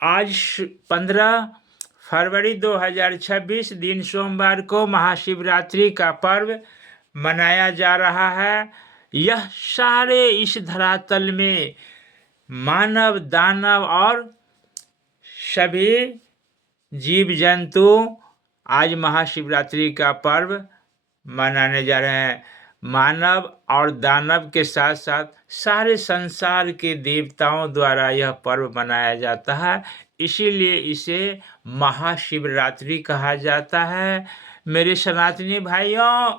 आज 15 फरवरी 2026 दिन सोमवार को महाशिवरात्रि का पर्व मनाया जा रहा है। यह सारे इस धरातल में मानव दानव और सभी जीव जंतु आज महाशिवरात्रि का पर्व मनाने जा रहे हैं। मानव और दानव के साथ साथ सारे संसार के देवताओं द्वारा यह पर्व मनाया जाता है, इसीलिए इसे महाशिवरात्रि कहा जाता है। मेरे सनातनी भाइयों,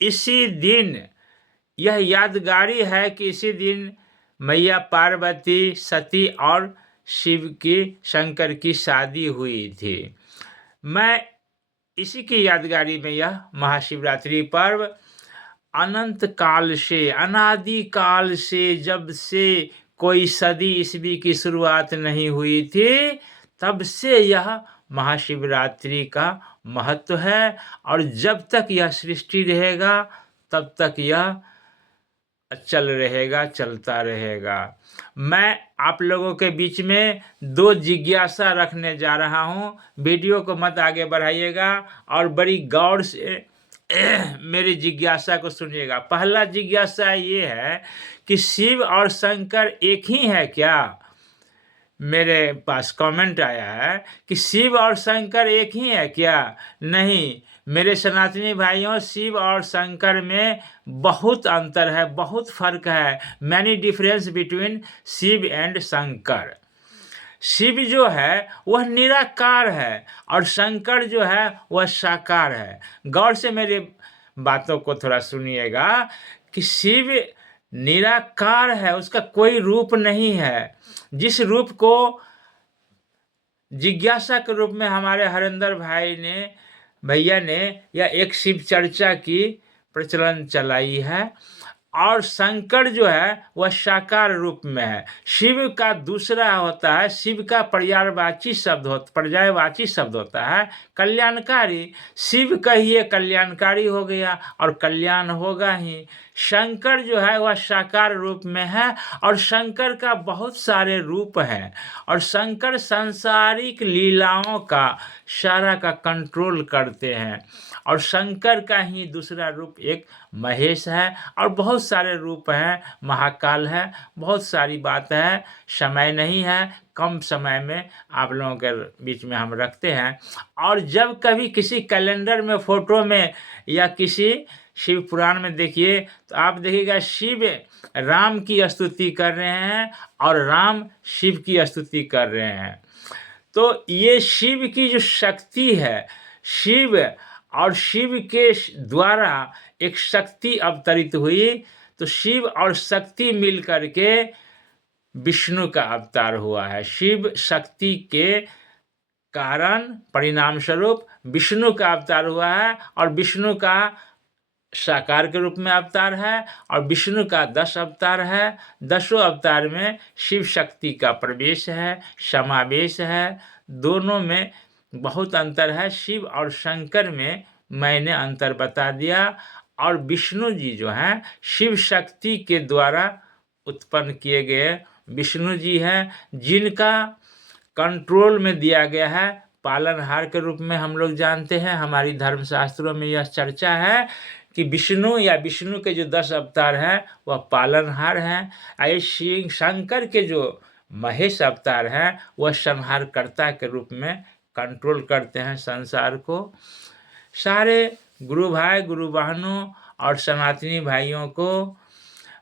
इसी दिन यह यादगारी है कि इसी दिन मैया पार्वती, सती और शिव की, शंकर की शादी हुई थी। मैं इसी की यादगारी में यह महाशिवरात्रि पर्व अनंत काल से, अनादि काल से, जब से कोई सदी ईस्वी की शुरुआत नहीं हुई थी, तब से यह महाशिवरात्रि का महत्व है। और जब तक यह सृष्टि रहेगा तब तक यह चल रहेगा, चलता रहेगा। मैं आप लोगों के बीच में दो जिज्ञासा रखने जा रहा हूँ। वीडियो को मत आगे बढ़ाइएगा और बड़ी गौर से मेरी जिज्ञासा को सुनिएगा। पहला जिज्ञासा ये है कि शिव और शंकर एक ही है क्या? मेरे पास कमेंट आया है कि शिव और शंकर एक ही है क्या? नहीं मेरे सनातनी भाइयों, शिव और शंकर में बहुत अंतर है, बहुत फर्क है। Many difference between Shiv and Shankar. Shiv जो है वह निराकार है और शंकर जो है वह साकार है। गौर से मेरी बातों को थोड़ा सुनिएगा कि शिव निराकार है, उसका कोई रूप नहीं है। जिस रूप को जिज्ञासा के रूप में हमारे हरिंदर भाई ने, भैया ने, या एक शिव चर्चा की प्रचलन चलाई है, और शंकर जो है वह साकार रूप में है। शिव का दूसरा होता है, शिव का पर्यायवाची शब्द होता है कल्याणकारी। शिव कहिए कल्याणकारी हो गया और कल्याण होगा ही। शंकर जो है वह साकार रूप में है और शंकर का बहुत सारे रूप हैं और शंकर सांसारिक लीलाओं का सारा का कंट्रोल करते हैं। और शंकर का ही दूसरा रूप एक महेश है और बहुत सारे रूप हैं, महाकाल है, बहुत सारी बात है। समय नहीं है, कम समय में आप लोगों के बीच में हम रखते हैं। और जब कभी किसी कैलेंडर में, फोटो में या किसी शिव पुराण में देखिए तो आप देखिएगा शिव राम की स्तुति कर रहे हैं और राम शिव की स्तुति कर रहे हैं। तो ये शिव की जो शक्ति है, शिव और शिव के द्वारा एक शक्ति अवतरित हुई, तो शिव और शक्ति मिल करके विष्णु का अवतार हुआ है। शिव शक्ति के कारण परिणाम स्वरूप विष्णु का अवतार हुआ है और विष्णु का साकार के रूप में अवतार है और विष्णु का 10 अवतार है। 10 अवतार में शिव शक्ति का प्रवेश है, समावेश है। दोनों में बहुत अंतर है। शिव और शंकर में मैंने अंतर बता दिया। और विष्णु जी जो हैं शिव शक्ति के द्वारा उत्पन्न किए गए विष्णु जी हैं, जिनका कंट्रोल में दिया गया है पालनहार के रूप में हम लोग जानते हैं। हमारी धर्मशास्त्रों में यह चर्चा है कि विष्णु या विष्णु के जो 10 अवतार हैं वह पालनहार हैं। ऐसे शंकर के जो महेश अवतार हैं वह संहारकर्ता के रूप में कंट्रोल करते हैं संसार को। सारे गुरु भाई, गुरु बहनों और सनातनी भाइयों को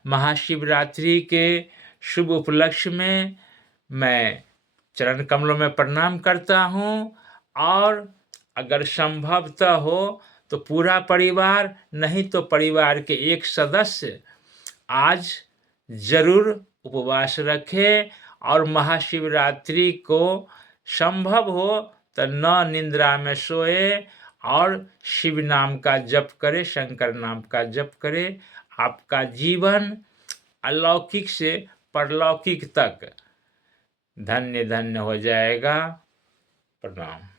महाशिवरात्रि के शुभ उपलक्ष्य में मैं चरण कमलों में प्रणाम करता हूँ। और अगर संभवतः हो तो पूरा परिवार, नहीं तो परिवार के एक सदस्य आज जरूर उपवास रखे और महाशिवरात्रि को संभव हो तो न निंद्रा में सोए और शिव नाम का जप करे, शंकर नाम का जप करे। आपका जीवन अलौकिक से परलौकिक तक धन्य धन्य हो जाएगा। प्रणाम।